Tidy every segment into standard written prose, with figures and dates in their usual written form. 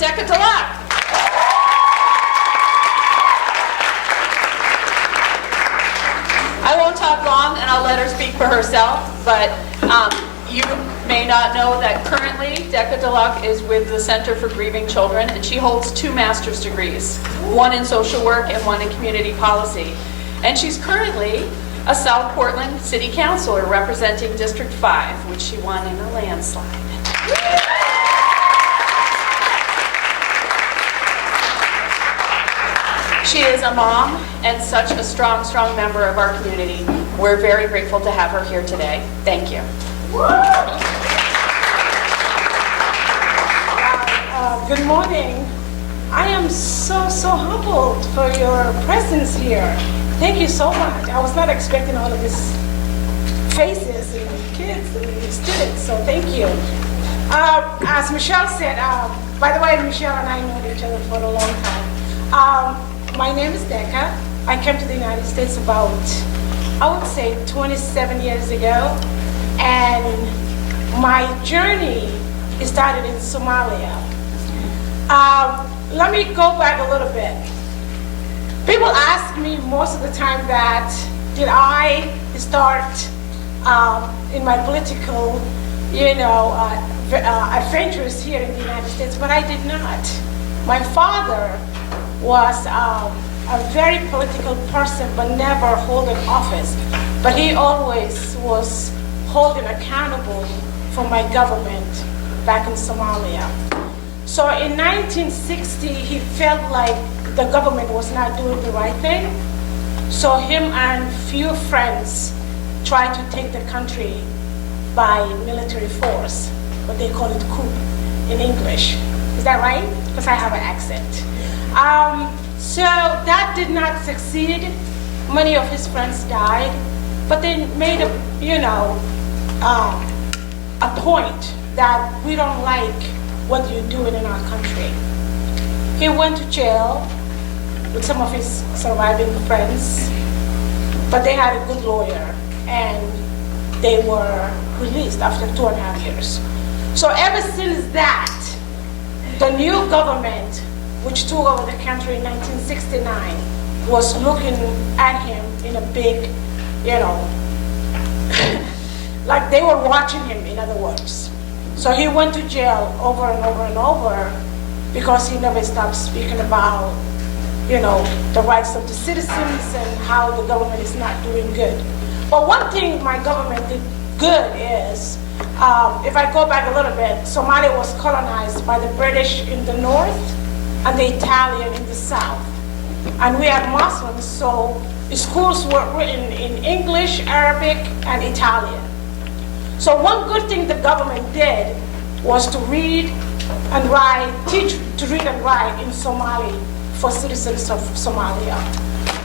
Deqa Dhalac. I won't talk long, and I'll let her speak for herself, but you may not know that currently Deqa Dhalac is with the Center for Grieving Children, and she holds 2 master's degrees, one in social work and one in community policy. And she's currently a South Portland City Councilor representing District 5, which she won in a landslide. She is a mom and such a strong, strong member of our community. We're very grateful to have her here today. Thank you. Good morning. I am so humbled for your presence here. Thank you so much. I was not expecting all of these faces and kids and students, so thank you. As Michelle said, by the way, Michelle and I know each other for a long time. My name is Deqa. I came to the United States about, I would say, 27 years ago. And my journey started in Somalia. Let me go back a little bit. People ask me most of the time that, did I start in my political, adventures here in the United States? But I did not. My father was a very political person, but never holding office. But he always was holding accountable for my government back in Somalia. So in 1960, he felt like the government was not doing the right thing. So him and few friends tried to take the country by military force, what they call it coup in English. Is that right? Because I have an accent. So that did not succeed. Many of his friends died, but they made a point that we don't like what you're doing in our country. He went to jail with some of his surviving friends, but they had a good lawyer, and they were released after 2.5 years. So ever since that, the new government, which took over the country in 1969, was looking at him in a big, like they were watching him, in other words. So he went to jail over and over and over because he never stopped speaking about, the rights of the citizens and how the government is not doing good. But one thing my government did good is, if I go back a little bit, Somalia was colonized by the British in the north and the Italian in the south. And we had Muslims, so the schools were written in English, Arabic, and Italian. So one good thing the government did was to read and write, teach to read and write in Somali for citizens of Somalia.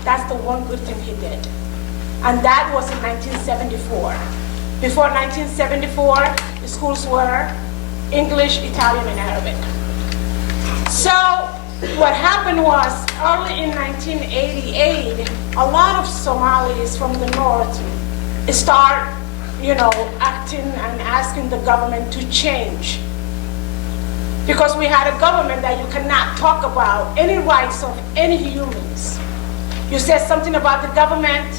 That's the one good thing he did. And that was in 1974. Before 1974, the schools were English, Italian, and Arabic. So what happened was, early in 1988, a lot of Somalis from the north start, acting and asking the government to change. Because we had a government that you cannot talk about any rights of any humans. You said something about the government,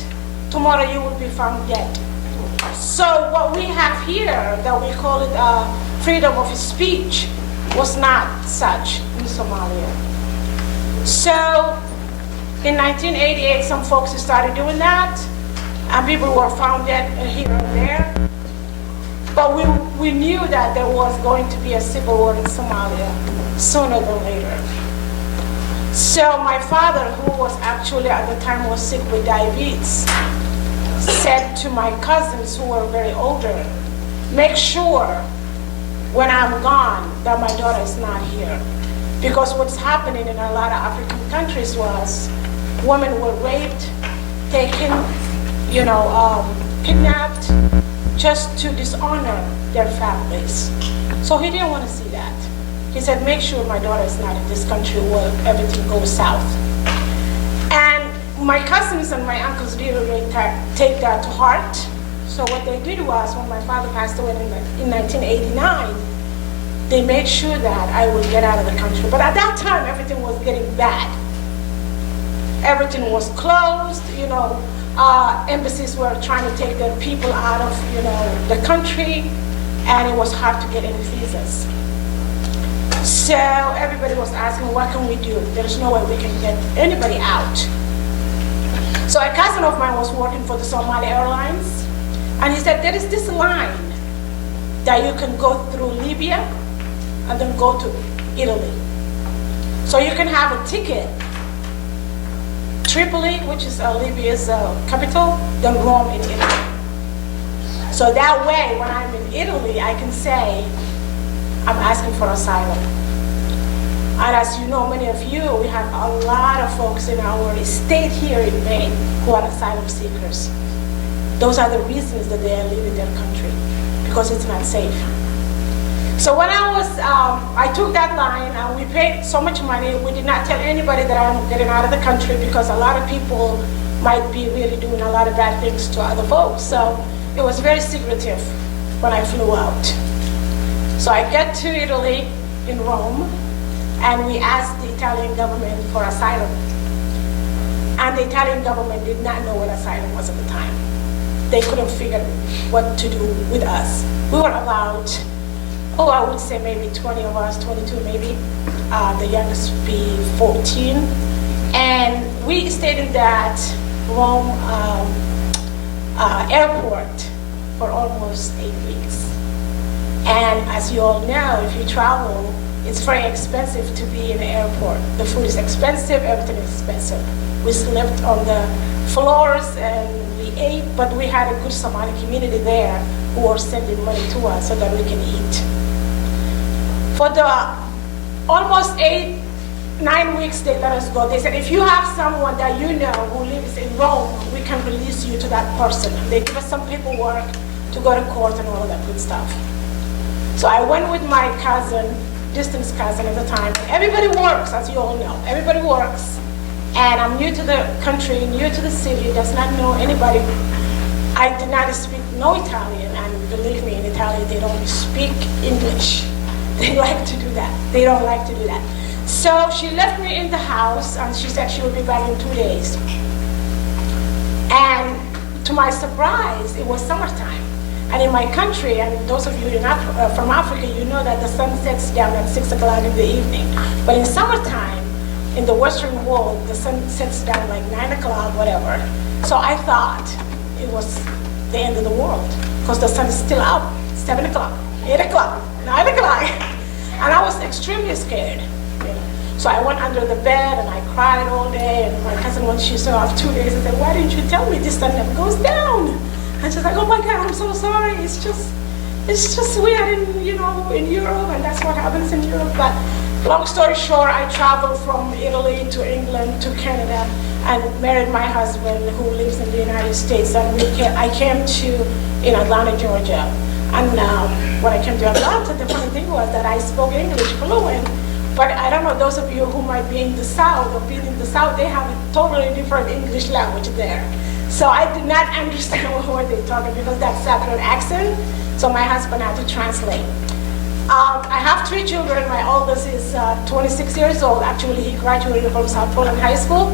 tomorrow you will be found dead. So what we have here, that we call it freedom of speech, was not such in Somalia. So in 1988, some folks started doing that, and people were found dead here and there. But we knew that there was going to be a civil war in Somalia sooner than later. So my father, who was actually at the time was sick with diabetes, said to my cousins who were very older, make sure when I'm gone that my daughter is not here. Because what's happening in a lot of African countries was women were raped, taken, kidnapped, just to dishonor their families. So he didn't want to see that. He said, make sure my daughter is not in this country where everything goes south. And my cousins and my uncles didn't really take that to heart. So what they did was, when my father passed away in 1989, they made sure that I would get out of the country. But at that time, everything was getting bad. Everything was closed, embassies were trying to take their people out of, the country, and it was hard to get any visas. So everybody was asking, what can we do? There's no way we can get anybody out. So a cousin of mine was working for the Somali Airlines, and he said, there is this line that you can go through Libya and then go to Italy. So you can have a ticket, Tripoli, which is Libya's capital, then Rome in Italy. So that way, when I'm in Italy, I can say, I'm asking for asylum. And as you know, many of you, we have a lot of folks in our state here in Maine who are asylum seekers. Those are the reasons that they are leaving their country, because it's not safe. So when I took that line, and we paid so much money, we did not tell anybody that I'm getting out of the country, because a lot of people might be really doing a lot of bad things to other folks. So it was very secretive when I flew out. So I get to Italy in Rome, and we asked the Italian government for asylum. And the Italian government did not know what asylum was at the time. They couldn't figure what to do with us. We were allowed, I would say maybe 20 of us, 22 maybe, the youngest be 14. And we stayed in that Rome airport for almost 8 weeks. And as you all know, if you travel, it's very expensive to be in the airport. The food is expensive, everything is expensive. We slept on the floors and we ate, but we had a good Somali community there who were sending money to us so that we can eat. For the almost 8-9 weeks they let us go, they said, if you have someone that you know who lives in Rome, we can release you to that person. And they give us some paperwork to go to court and all of that good stuff. So I went with my cousin, distance cousin at the time. Everybody works, as you all know. Everybody works. And I'm new to the country, new to the city, does not know anybody. I did not speak no Italian, and believe me, in Italy, they don't speak English. They like to do that. They don't like to do that. So she left me in the house, and she said she would be back in 2 days. And to my surprise, it was summertime. And in my country, and those of you from Africa, you know that the sun sets down at 6 o'clock in the evening. But in summertime, in the Western world, the sun sets down like 9 o'clock, whatever. So I thought it was the end of the world, because the sun is still out, 7 o'clock, 8 o'clock, 9 o'clock. And I was extremely scared. So I went under the bed and I cried all day. And my cousin, when she saw after 2 days, I said, why didn't you tell me this sun never goes down? And she's like, oh my God, I'm so sorry. It's just weird in Europe, and that's what happens in Europe. But long story short, I traveled from Italy to England to Canada and married my husband, who lives in the United States. And I came to Atlanta, Georgia. And when I came to Atlanta, the funny thing was that I spoke English fluent. But I don't know, those of you who might be in the South or been in the South, they have a totally different English language there. So I did not understand what they talking, because that Southern accent. So my husband had to translate. I have 3 children. My oldest is 26 years old. Actually, he graduated from South Portland High School.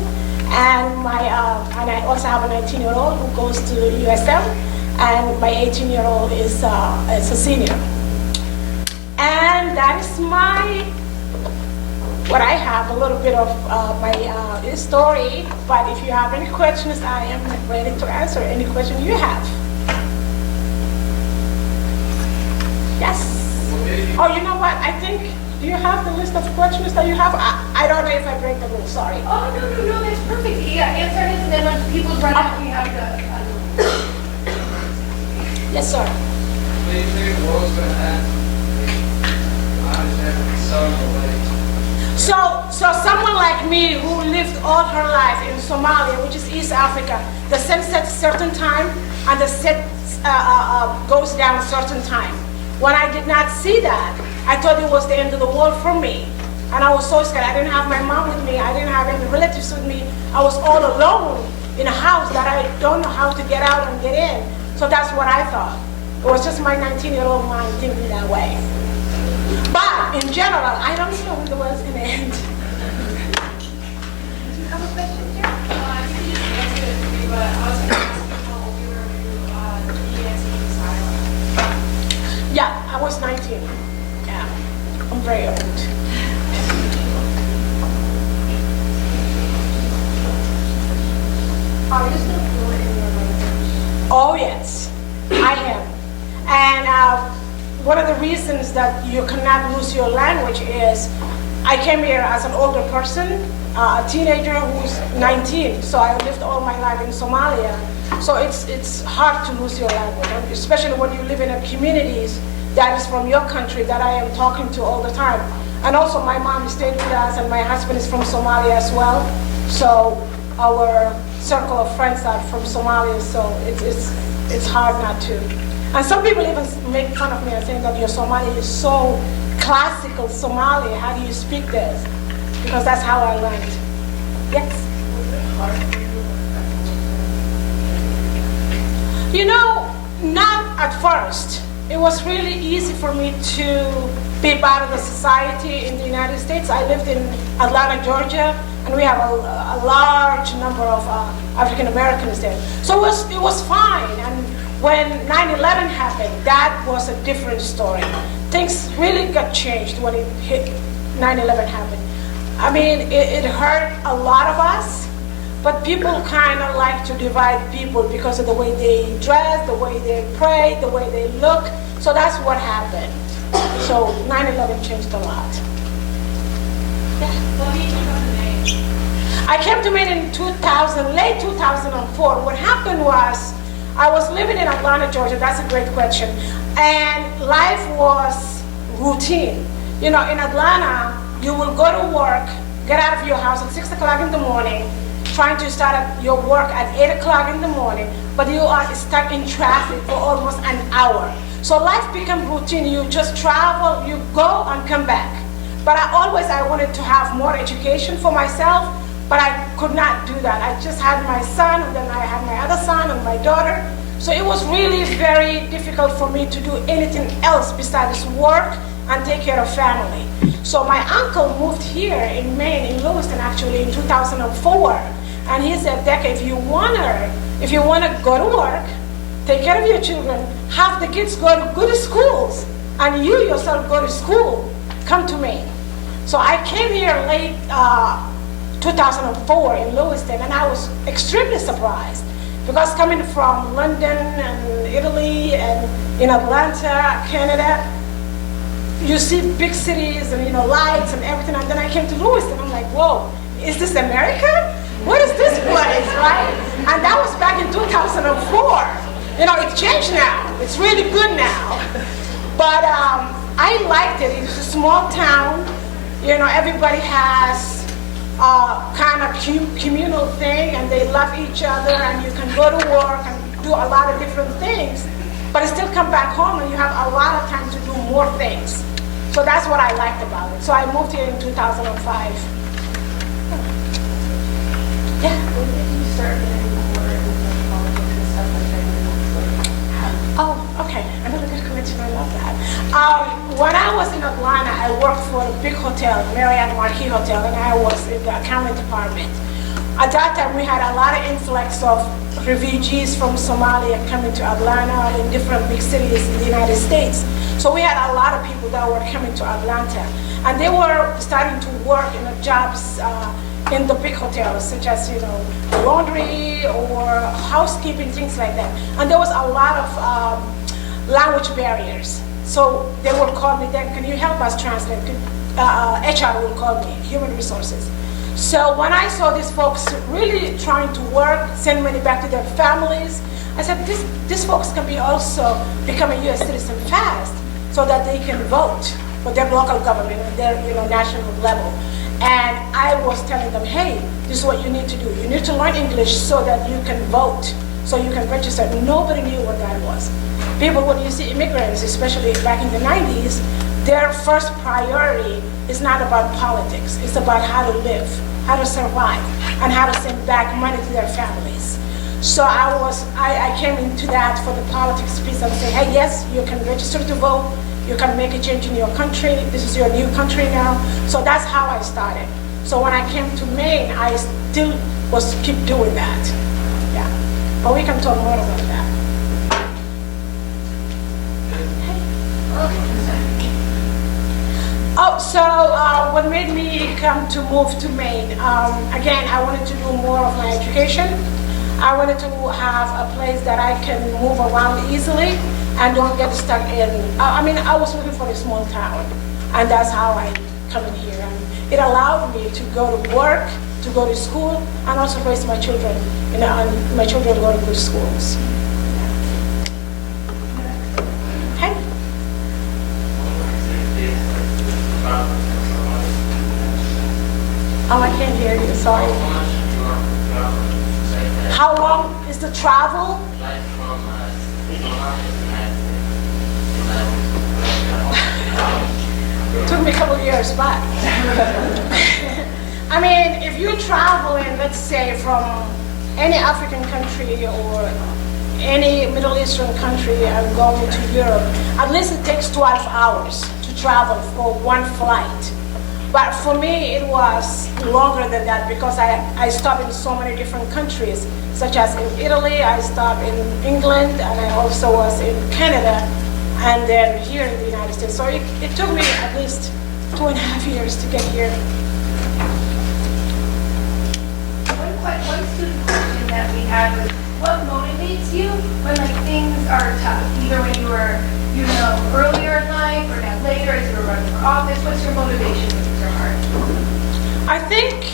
And I also have a 19-year-old who goes to USM. And my 18-year-old is a senior. And that is what I have, a little bit of my story. But if you have any questions, I am ready to answer any question you have. Yes? Oh, you know what? I think, do you have the list of questions that you have? I don't know if I break the rules, sorry. Oh, no, that's perfect. Yeah, answer it, and then when people run out, we have the... Yes, sir. What do you think the world's going to happen? I understand selling away. So someone like me who lived all her life in Somalia, which is East Africa, the sun sets certain time and the set goes down certain time. When I did not see that, I thought it was the end of the world for me. And I was so scared. I didn't have my mom with me. I didn't have any relatives with me. I was all alone in a house that I don't know how to get out and get in. So that's what I thought. It was just my 19-year-old mind thinking that way. But in general, I don't know when the world's going to end. Do you have a question, Jer? You can just answer it for me, but I was going to ask you how old you were when you de-antswered asylum. Yeah, I was 19. Yeah, I'm very old. Are you still fluent in your language? Oh, yes, I am. And one of the reasons that you cannot lose your language is I came here as an older person, a teenager who's 19, so I lived all my life in Somalia. So it's hard to lose your language, especially when you live in a communities that is from your country that I am talking to all the time. And also my mom stayed with us and my husband is from Somalia as well. So our circle of friends are from Somalia, so it's hard not to. And some people even make fun of me and saying that your Somali is so classical Somali. How do you speak this? Because that's how I learned. Yes? Was it hard for you? You know, not at first. It was really easy for me to be part of the society in the United States. I lived in Atlanta, Georgia, and we have a large number of African Americans there. So it was fine. And when 9/11 happened, that was a different story. Things really got changed when it hit 9/11 happened. I mean, it hurt a lot of us, but people kind of like to divide people because of the way they dress, the way they pray, the way they look. So that's what happened. So 9/11 changed a lot. Yeah. What made you come to Maine? I came to Maine in late 2004. What happened was, I was living in Atlanta, Georgia. That's a great question. And life was routine. You know, in Atlanta, you will go to work, get out of your house at 6 o'clock in the morning, trying to start your work at 8 o'clock in the morning, but you are stuck in traffic for almost an hour. So life became routine. You just travel, you go and come back. But I wanted to have more education for myself, but I could not do that. I just had my son, and then I had my other son and my daughter. So it was really very difficult for me to do anything else besides work and take care of family. So my uncle moved here in Maine, in Lewiston actually, in 2004. And he said, Deqa, if you wanna go to work, take care of your children, have the kids go to good schools, and you yourself go to school, come to Maine. So I came here late 2004 in Lewiston, and I was extremely surprised because coming from London and Italy and in Atlanta, Canada, you see big cities and lights and everything, and then I came to Lewiston. I'm like, whoa, is this America? What is this place, right? And that was back in 2004. It's changed now. It's really good now. But I liked it. It's a small town. Everybody has kind of communal thing, and they love each other, and you can go to work and do a lot of different things, but still come back home and you have a lot of time to do more things. So that's what I liked about it. So I moved here in 2005. Yeah. When did you start getting more into politics and stuff like that? Oh, okay. Another good question. I love that. When I was in Atlanta, I worked for a big hotel, Marriott Marquis Hotel, and I was in the accounting department. At that time, we had a lot of influx of refugees from Somalia coming to Atlanta and different big cities in the United States. So we had a lot of people that were coming to Atlanta, and they were starting to work in the jobs in the big hotels, such as laundry or housekeeping, things like that. And there was a lot of language barriers. So they would call me, then can you help us translate? HR would call me, human resources. So when I saw these folks really trying to work, send money back to their families, I said, these folks can be also become a U.S. citizen fast so that they can vote for their local government and their national level. And I was telling them, hey, this is what you need to do. You need to learn English so that you can vote, so you can register. Nobody knew what that was. People, when you see immigrants, especially back in the 90s, their first priority is not about politics. It's about how to live, how to survive, and how to send back money to their families. So I came into that for the politics piece and say, hey, yes, you can register to vote. You can make a change in your country. This is your new country now. So that's how I started. So when I came to Maine, I still was keep doing that. Yeah, but we can talk more about that. Oh, so what made me come to move to Maine? Again, I wanted to do more of my education. I wanted to have a place that I can move around easily and don't get stuck in. I was looking for a small town, and that's how I come in here. And it allowed me to go to work, to go to school, and also raise my children. And my children go to good schools. Okay. Oh, I can't hear you. Sorry. How long is the travel? It took me a couple of years, but I mean, if you're traveling, let's say from any African country or any Middle Eastern country and going to Europe, at least it takes 12 hours to travel for one flight. But for me, it was longer than that because I stopped in so many different countries, such as in Italy, I stopped in England, and I also was in Canada, and then here in the United States. So it took me at least 2.5 years to get here. One student question that we had was, what motivates you when things are tough? Either when you were, earlier in life or now later as you were running for office. What's your motivation when things are hard? I think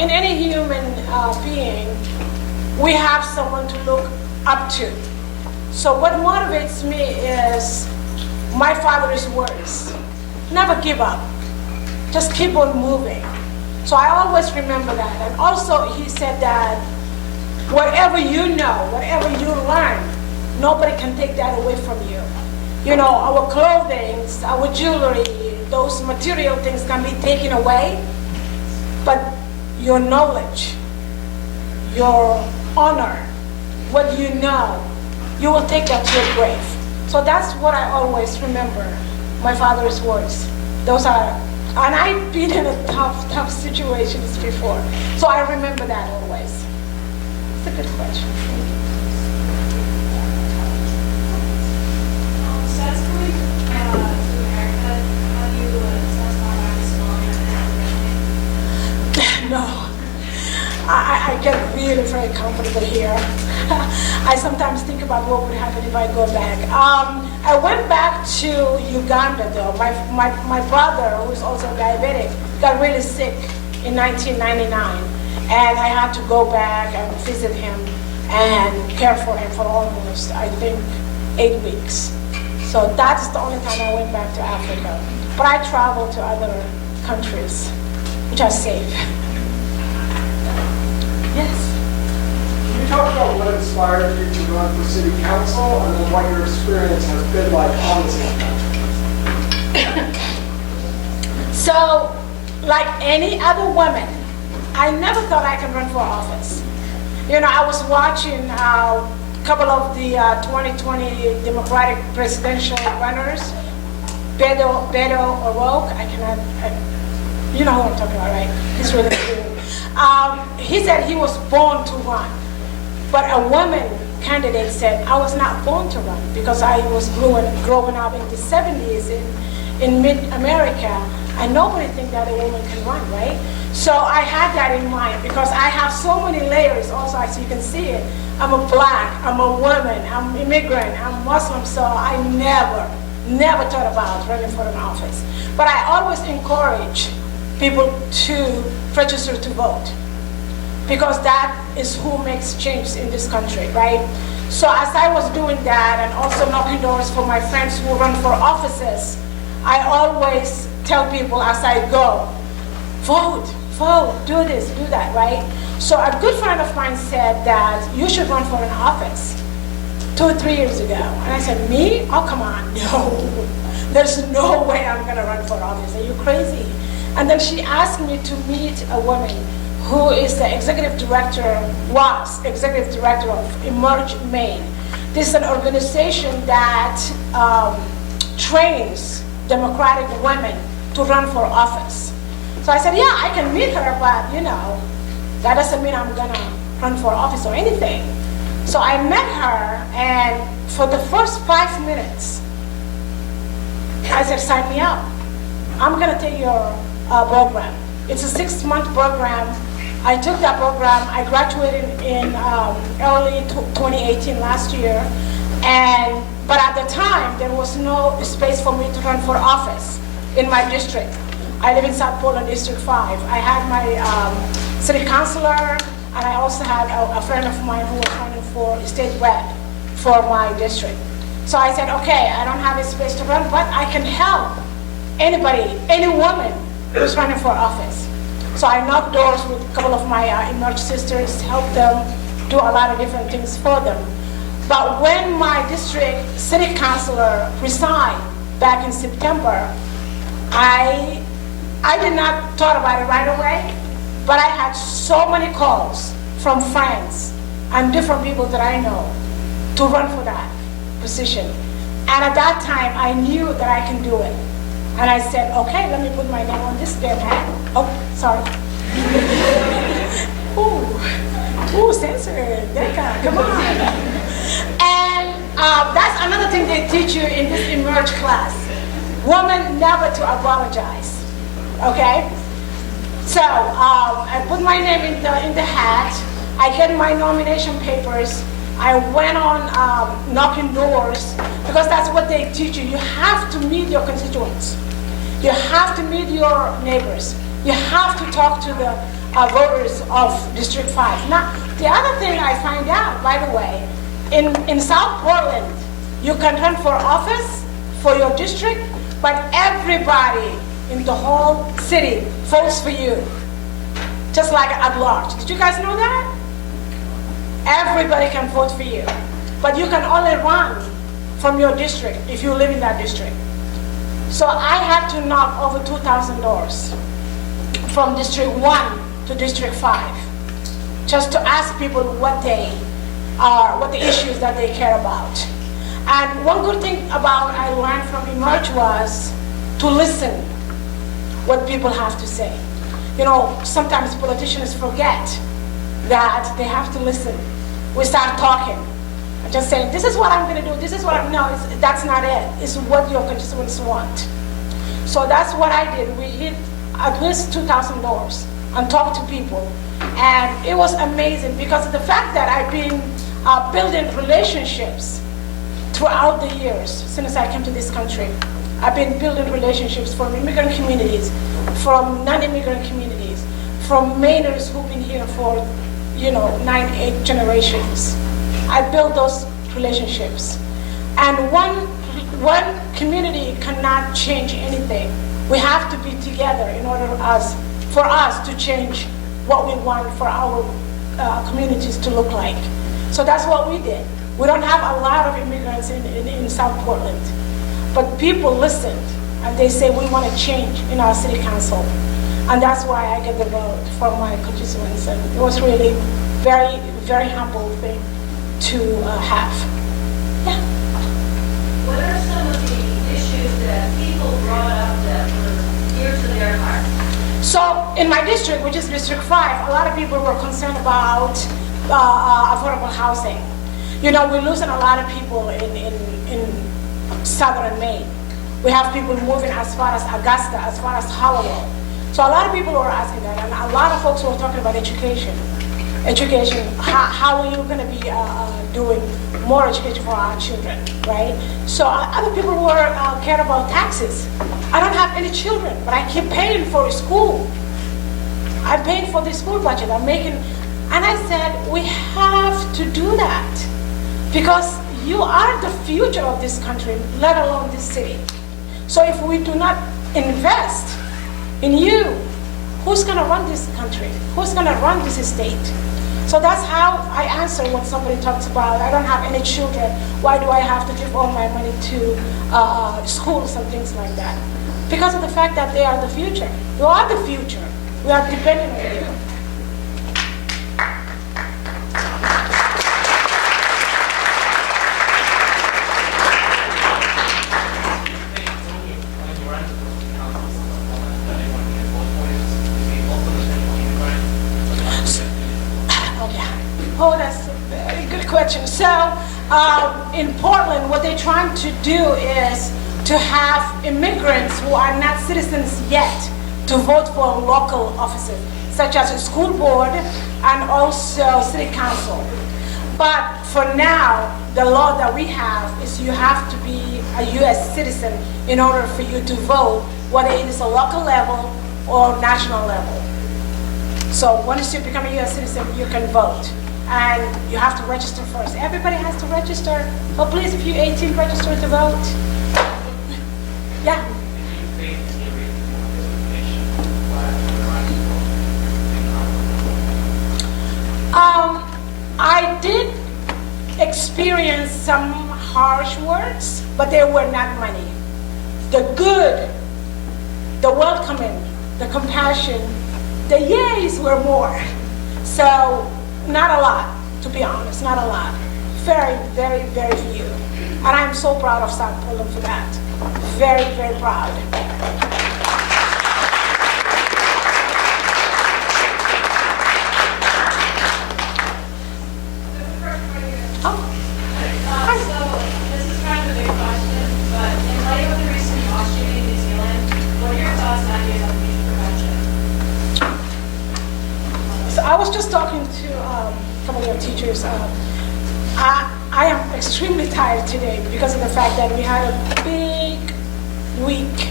in any human being, we have someone to look up to. So what motivates me is my father's words. Never give up. Just keep on moving. So I always remember that. And also he said that whatever you know, whatever you learn, nobody can take that away from you. Our clothing, our jewelry, those material things can be taken away, but your knowledge, your honor, what you know, you will take that to your grave. So that's what I always remember, my father's words. Those are, and I've been in a tough situations before, so I remember that always. It's a good question. Since coming to America, have you assessed my family? No, I get really very comfortable here. I sometimes think about what would happen if I go back. I went back to Uganda though. My brother, who is also diabetic, got really sick in 1999. And I had to go back and visit him and care for him for almost, I think, 8 weeks. So that's the only time I went back to Africa. But I traveled to other countries, which are safe. Yes. Can you talk about what inspired you to run for city council and then what your experience has been like on the city council? So, like any other woman, I never thought I could run for office. I was watching a couple of the 2020 Democratic presidential runners, Beto O'Rourke, you know who I'm talking about, right? He's really cool. He said he was born to run, but a woman candidate said, I was not born to run because I was growing up in the 70s in mid-America, and nobody thinks that a woman can run, right? So I had that in mind because I have so many layers also, as you can see it. I'm a black, I'm a woman, I'm immigrant, I'm Muslim, so I never thought about running for an office. But I always encourage people to register to vote because that is who makes change in this country, right? So as I was doing that and also knocking doors for my friends who run for offices, I always tell people as I go, vote, do this, do that, right? So a good friend of mine said that you should run for an office 2 or 3 years ago. And I said, me? Oh, come on, no. There's no way I'm gonna run for office. Are you crazy? And then she asked me to meet a woman who is the executive director of Emerge Maine. This is an organization that trains Democratic women to run for office. So I said, yeah, I can meet her, but that doesn't mean I'm gonna run for office or anything. So I met her, and for the first 5 minutes, I said, sign me up. I'm gonna take your program. It's a 6-month program. I took that program. I graduated in early 2018, last year. But at the time, there was no space for me to run for office in my district. I live in South Portland, District 5. I had my city councilor, and I also had a friend of mine who was running for state rep for my district. So I said, okay, I don't have a space to run, but I can help anybody, any woman who's running for office. So I knocked doors with a couple of my emerged sisters, helped them do a lot of different things for them. But when my district city councilor resigned back in September, I did not thought about it right away, but I had so many calls from friends and different people that I know to run for that position. And at that time, I knew that I can do it. And I said, okay, let me put my name on this damn hat. Oh, sorry. Ooh, censored, Deqa, come on. And that's another thing they teach you in this Emerge class. Woman, never to apologize, okay? So I put my name in the hat. I get my nomination papers. I went on knocking doors, because that's what they teach you. You have to meet your constituents. You have to meet your neighbors. You have to talk to the voters of District 5. Now, the other thing I find out, by the way, in South Portland, you can run for office for your district, but everybody in the whole city votes for you, just like at large. Did you guys know that? Everybody can vote for you, but you can only run from your district if you live in that district. So I had to knock over 2,000 doors from District 1 to District 5, just to ask people what the issues that they care about. And one good thing about I learned from Emerge was to listen what people have to say. Sometimes politicians forget that they have to listen. We start talking, just saying, this is what I'm going to do, this is what that's not it. It's what your constituents want. So that's what I did. We hit at least 2,000 doors and talked to people. And it was amazing, because of the fact that I've been building relationships throughout the years since I came to this country. I've been building relationships from immigrant communities, from non-immigrant communities, from Mainers who've been here for 9, 8 generations. I built those relationships. And one community cannot change anything. We have to be together in order for us to change what we want for our communities to look like. So that's what we did. We don't have a lot of immigrants in South Portland, but people listened, and they say we want to change in our city council. And that's why I get the vote from my constituents. And it was really very, very humble thing to have. Yeah. What are some of the issues that people brought up that were dear to their heart? So in my district, which is District 5, a lot of people were concerned about affordable housing. We're losing a lot of people in southern Maine. We have people moving as far as Augusta, as far as Hollowell. So a lot of people were asking that, and a lot of folks were talking about education. Education, how are you going to be doing more education for our children, right? So other people were care about taxes. I don't have any children, but I keep paying for school. I'm paying for the school budget. I'm making, and I said, we have to do that, because you are the future of this country, let alone this city. So if we do not invest in you, who's going to run this country? Who's going to run this state? So that's how I answer when somebody talks about, I don't have any children, why do I have to give all my money to schools and things like that? Because of the fact that they are the future. You are the future. We are depending on you. That's a very good question. So in Portland, what they're trying to do is to have immigrants who are not citizens yet to vote for local offices, such as a school board and also city council. But for now, the law that we have is you have to be a U.S. citizen in order for you to vote, whether it is a local level or national level. So once you become a U.S. citizen, you can vote. And you have to register first. Everybody has to register. Oh, please, if you're 18, register to vote. Yeah. I did experience some harsh words, but they were not money. The good, the welcoming, the compassion, the yays were more. So not a lot, to be honest, not a lot. Very, very, very few. And I'm so proud of South Portland for that. Very, very proud. So, this is kind of a big question, but in light of the recent mosque shooting in New Zealand, what are your thoughts and ideas on abuse prevention? So I was just talking to a couple of your teachers. I am extremely tired today because of the fact that we had a big week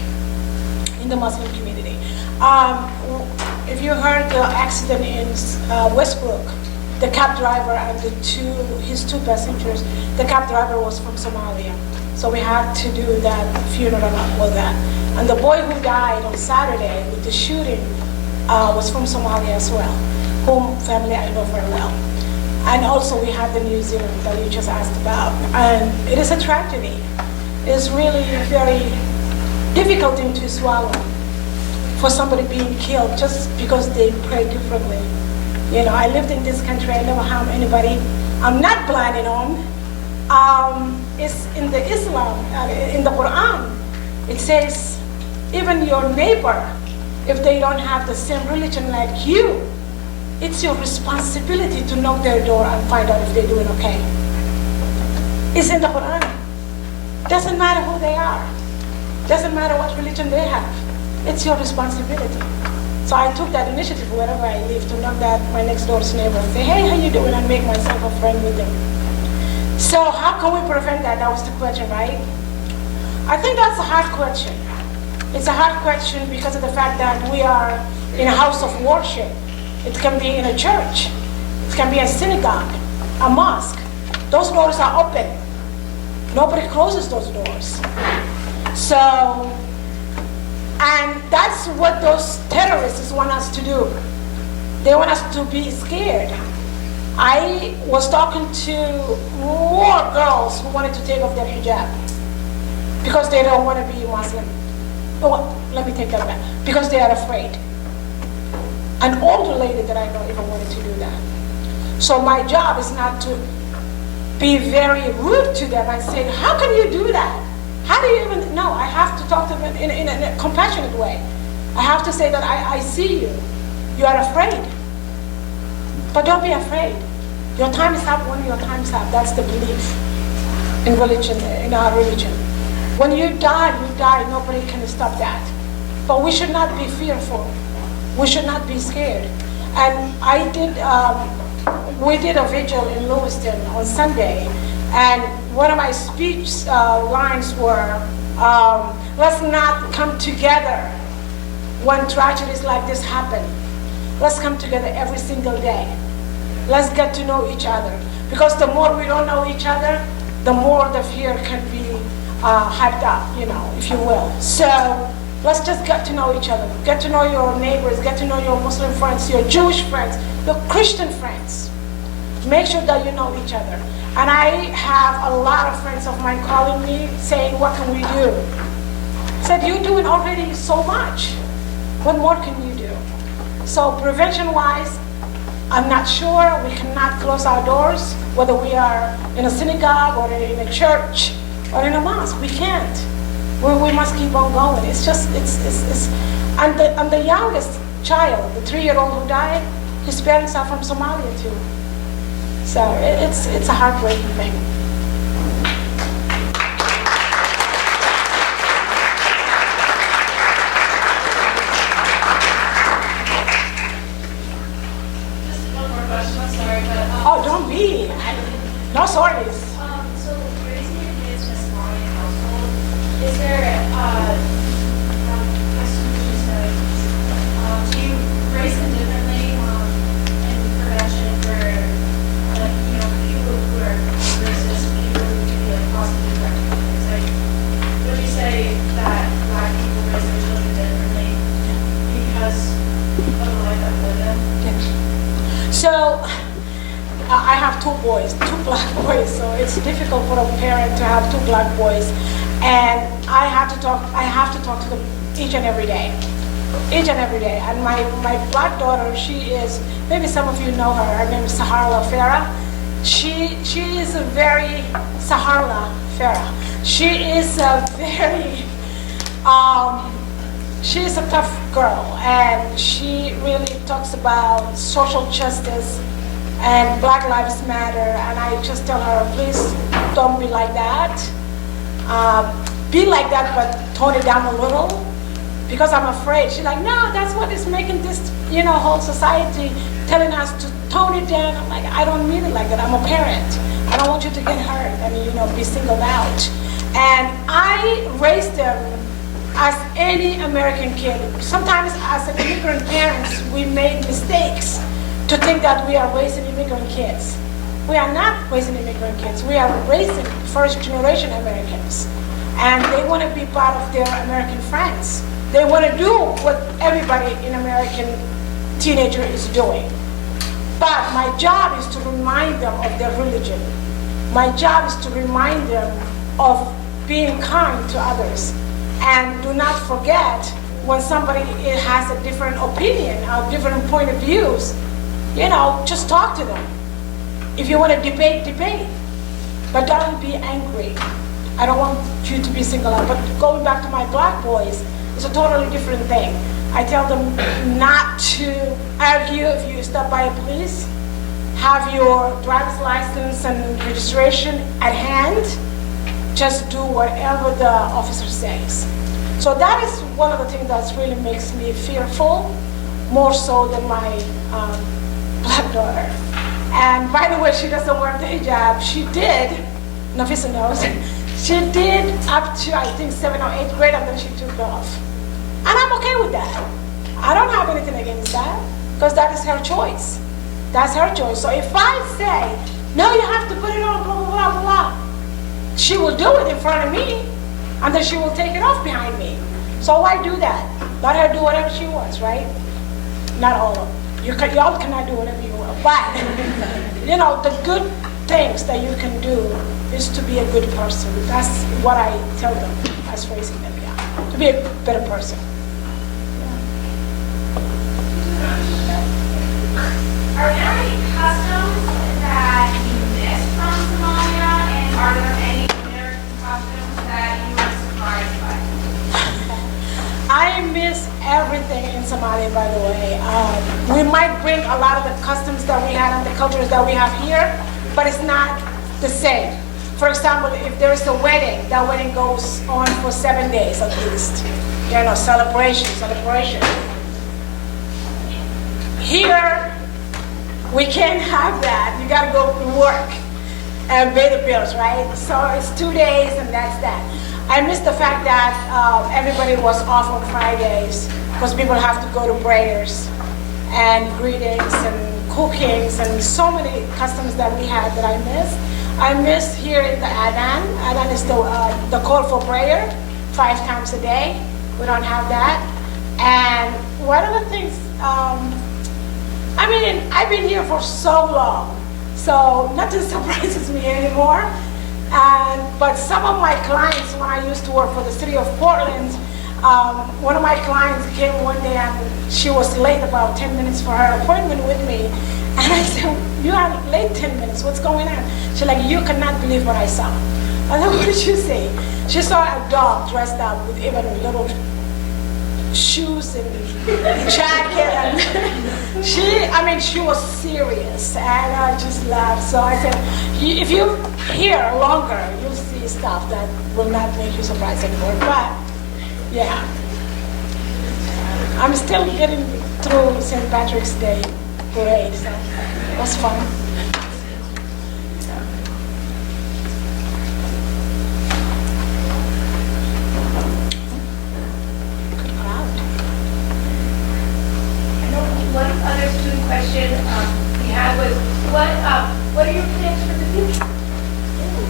in the Muslim community. If you heard the accident in Westbrook, the cab driver and his two passengers, the cab driver was from Somalia. So we had to do that funeral with that. And the boy who died on Saturday with the shooting was from Somalia as well, whom family I know very well. And also we have the New Zealand that you just asked about. And it is a tragedy. It's really a very difficult thing to swallow for somebody being killed just because they pray differently. You know, I lived in this country, I never harm anybody. I'm not planning on. It's in the Islam, in the Quran, it says, even your neighbor, if they don't have the same religion like you, it's your responsibility to knock their door and find out if they're doing okay. It's in the Quran. Doesn't matter who they are. Doesn't matter what religion they have. It's your responsibility. So I took that initiative wherever I live to knock at my next door's neighbor and say, hey, how you doing? And make myself a friend with them. So how can we prevent that? That was the question, right? I think that's a hard question. It's a hard question because of the fact that we are in a house of worship. It can be in a church. It can be a synagogue, a mosque. Those doors are open. Nobody closes those doors. So, and that's what those terrorists want us to do. They want us to be scared. I was talking to more girls who wanted to take off their hijab because they don't want to be Muslim. Oh, let me take that back. Because they are afraid. An older lady that I know even wanted to do that. So my job is not to be very rude to them and say, how can you do that? How do you even know? I have to talk to them in a compassionate way. I have to say that I see you. You are afraid. But don't be afraid. Your time is up when your time is up. That's the belief in religion, in our religion. When you die, you die. Nobody can stop that. But we should not be fearful. We should not be scared. And we did a vigil in Lewiston on Sunday, and one of my speech lines were, let's not come together when tragedies like this happen. Let's come together every single day. Let's get to know each other. Because the more we don't know each other, the more the fear can be hyped up, if you will. So let's just get to know each other. Get to know your neighbors, get to know your Muslim friends, your Jewish friends, your Christian friends. Make sure that you know each other. And I have a lot of friends of mine calling me saying, what can we do? I said, you're doing already so much. What more can you do? So prevention-wise, I'm not sure. We cannot close our doors, whether we are in a synagogue or in a church or in a mosque. We can't. We must keep on going. It's just, and the youngest child, the 3-year-old who died, his parents are from Somalia too. So it's a heartbreaking thing. Just one more question, I'm sorry, but, Oh, don't be. No sorries. so raising your kids in a small household, is there, I assume you said, do you raise them differently, in prevention for, like, people who are racist, people who can be like possibly threatening things? Like, would you say that Black people raise their children differently because of the life that we live in? So I have two boys, two black boys, so it's difficult for a parent to have two black boys. And I have to talk to them each and every day. Each and every day. And my black daughter, she is, maybe some of you know her, her name is Saharla Farah. She is a very, Saharla Farah. She is a very, she is a tough girl, and she really talks about social justice and Black Lives Matter, and I just tell her, please don't be like that. Be like that, but tone it down a little, because I'm afraid. She's like, no, that's what is making this, whole society telling us to tone it down. I'm like, I don't mean it like that. I'm a parent. I don't want you to get hurt and, be singled out. And I raised them as any American kid. Sometimes as an immigrant parents, we made mistakes to think that we are raising immigrant kids. We are not raising immigrant kids. We are raising first generation Americans. And they want to be part of their American friends. They want to do what everybody in American teenager is doing. But my job is to remind them of their religion. My job is to remind them of being kind to others. And do not forget, when somebody has a different opinion, a different point of views, just talk to them. If you want to debate. But don't be angry. I don't want you to be singled out. But going back to my black boys, it's a totally different thing. I tell them not to argue if you stop by a police. Have your driver's license and registration at hand. Just do whatever the officer says. So that is one of the things that really makes me fearful, more so than my black daughter. And by the way, she doesn't wear the hijab. She did, Nafisa knows, she did up to, I think, 7th or 8th grade, and then she took it off. And I'm okay with that. I don't have anything against that, because that is her choice. That's her choice. So if I say, no, you have to put it on, blah, blah, blah, blah, blah, she will do it in front of me, and then she will take it off behind me. So why do that? Let her do whatever she wants, right? Not all of them. Y'all cannot do whatever you want. But, the good things that you can do is to be a good person. That's what I tell them as raising them, yeah. To be a better person. Are there any customs that you miss from Somalia, and are there any American customs that you were surprised by? I miss everything in Somalia, by the way. We might bring a lot of the customs that we had and the cultures that we have here, but it's not the same. For example, if there is a wedding, that wedding goes on for 7 days at least. Celebration. Here, we can't have that. You gotta go to work and pay the bills, right? So it's 2 days and that's that. I miss the fact that everybody was off on Fridays because people have to go to prayers and greetings and cookings and so many customs that we had that I miss. I miss here in the Adhan. Adhan is the call for prayer 5 times a day. We don't have that. And one of the things, I've been here for so long, so nothing surprises me anymore. But some of my clients, when I used to work for the city of Portland, one of my clients came one day and she was late about 10 minutes for her appointment with me. And I said, you are late 10 minutes, what's going on? She's like, you cannot believe what I saw. I said, what did you see? She saw a dog dressed up with even little shoes and jacket, and she was serious, and I just laughed. So I said, if you hear longer, you'll see stuff that will not make you surprised anymore. But yeah, I'm still getting through St. Patrick's Day parade, so it was fun. One other student question we had was, what are your plans for the future?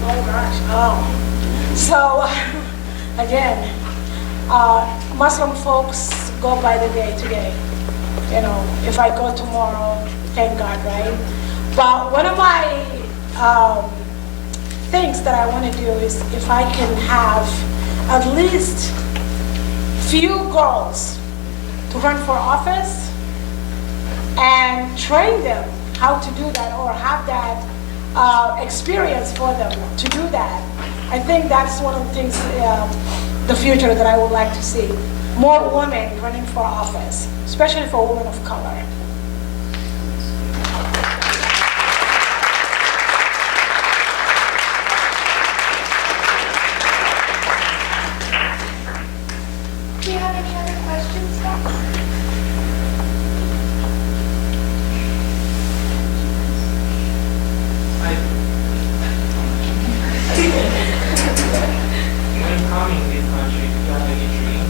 Oh gosh. So again, Muslim folks go by the day to day. You know, if I go tomorrow, thank God, right? But one of my things that I want to do is if I can have at least few girls to run for office and train them how to do that, or have that experience for them to do that. I think that's one of the things, the future that I would like to see. More women running for office, especially for women of color. Do you have any other questions, Doc? When coming to this country, do you have any dream?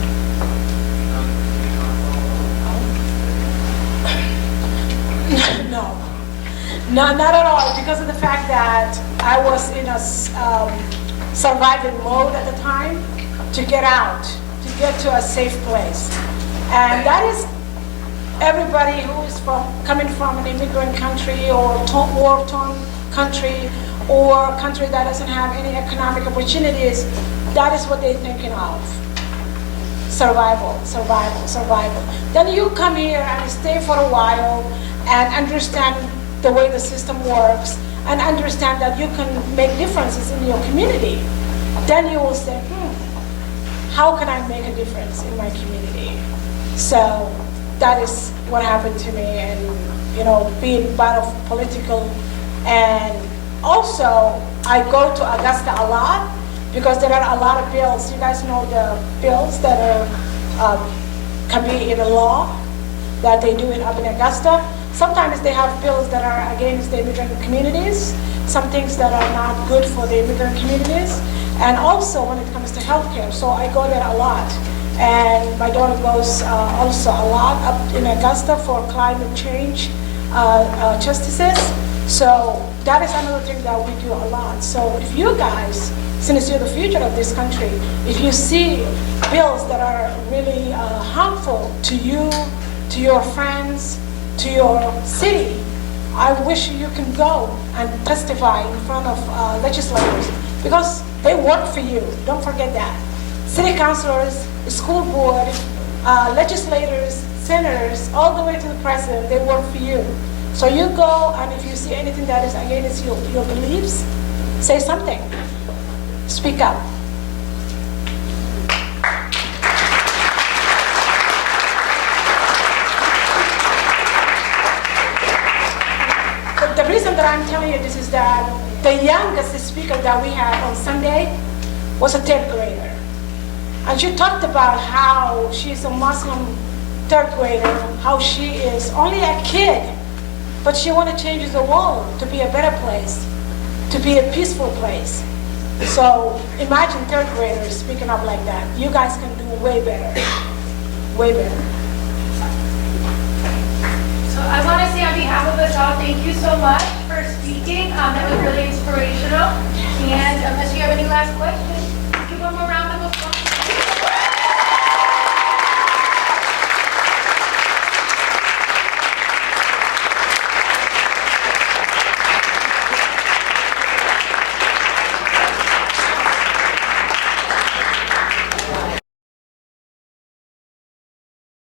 No, not at all, because of the fact that I was in a surviving mode at the time to get out, to get to a safe place. And that is everybody who is coming from an immigrant country or war-torn country, or a country that doesn't have any economic opportunities. That is what they're thinking of. Survival, survival, survival. Then you come here and stay for a while and understand the way the system works, and understand that you can make differences in your community. Then you will say, how can I make a difference in my community? So that is what happened to me, and being part of political. And also I go to Augusta a lot because there are a lot of bills. You guys know the bills that are can be in the law that they do up in Augusta. Sometimes they have bills that are against the immigrant communities, some things that are not good for the immigrant communities, and also when it comes to healthcare. So I go there a lot. And my daughter goes also a lot up in Augusta for climate change justices. So that is another thing that we do a lot. So if you guys, since you're the future of this country, if you see bills that are really harmful to you, to your friends, to your city, I wish you can go and testify in front of legislators, because they work for you. Don't forget that. City councilors, the school board, legislators, senators, all the way to the president, they work for you. So you go, and if you see anything that is against your beliefs, say something. Speak up. The reason that I'm telling you this is that the youngest speaker that we had on Sunday was a 3rd grader. And she talked about how she's a Muslim 3rd grader, how she is only a kid, but she wants to change the world to be a better place, to be a peaceful place. So imagine 3rd graders speaking up like that. You guys can do way better, way better. So I want to say on behalf of us all, thank you so much for speaking. That was really inspirational. And unless you have any last questions, give them a round